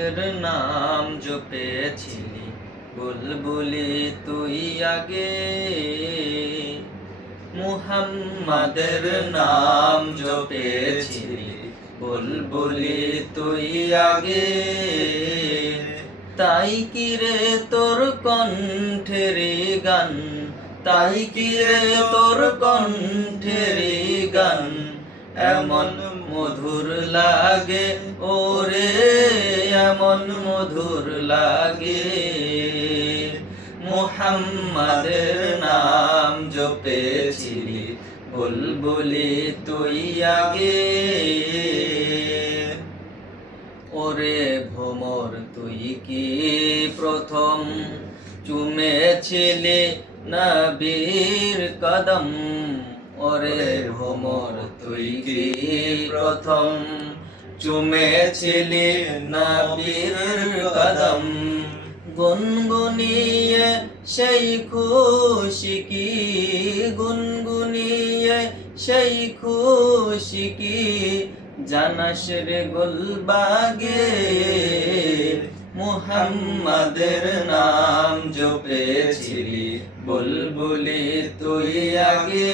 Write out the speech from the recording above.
এর নাম জপেছিলি বুলবুলি তুই আগে, মুহাম্মাদের নাম জপেছিলি বুলবুলি তুই আগে। তাই কি রে তোর কণ্ঠের গান, তাই কি রে তোর কণ্ঠের গান এমন মধুর লাগে ওরে, এমন মধুর লাগে। মুহাম্মাদের নাম জপেছিলি বুলবুলি তুই আগে। ওরে ভোমর তুই কি প্রথম চুমেছিলি নবীর কদম, ওরে ভোমর তুই কি প্রথম চুমেছিলি নবীর কদম। গুনগুনিয়ে সেই খুশি কি, গুনগুনিয়ে সেই খুশি কি জানাস রে গুলবাগে। মুহাম্মাদের নাম জপেছিলি বুলবুলি তুই আগে।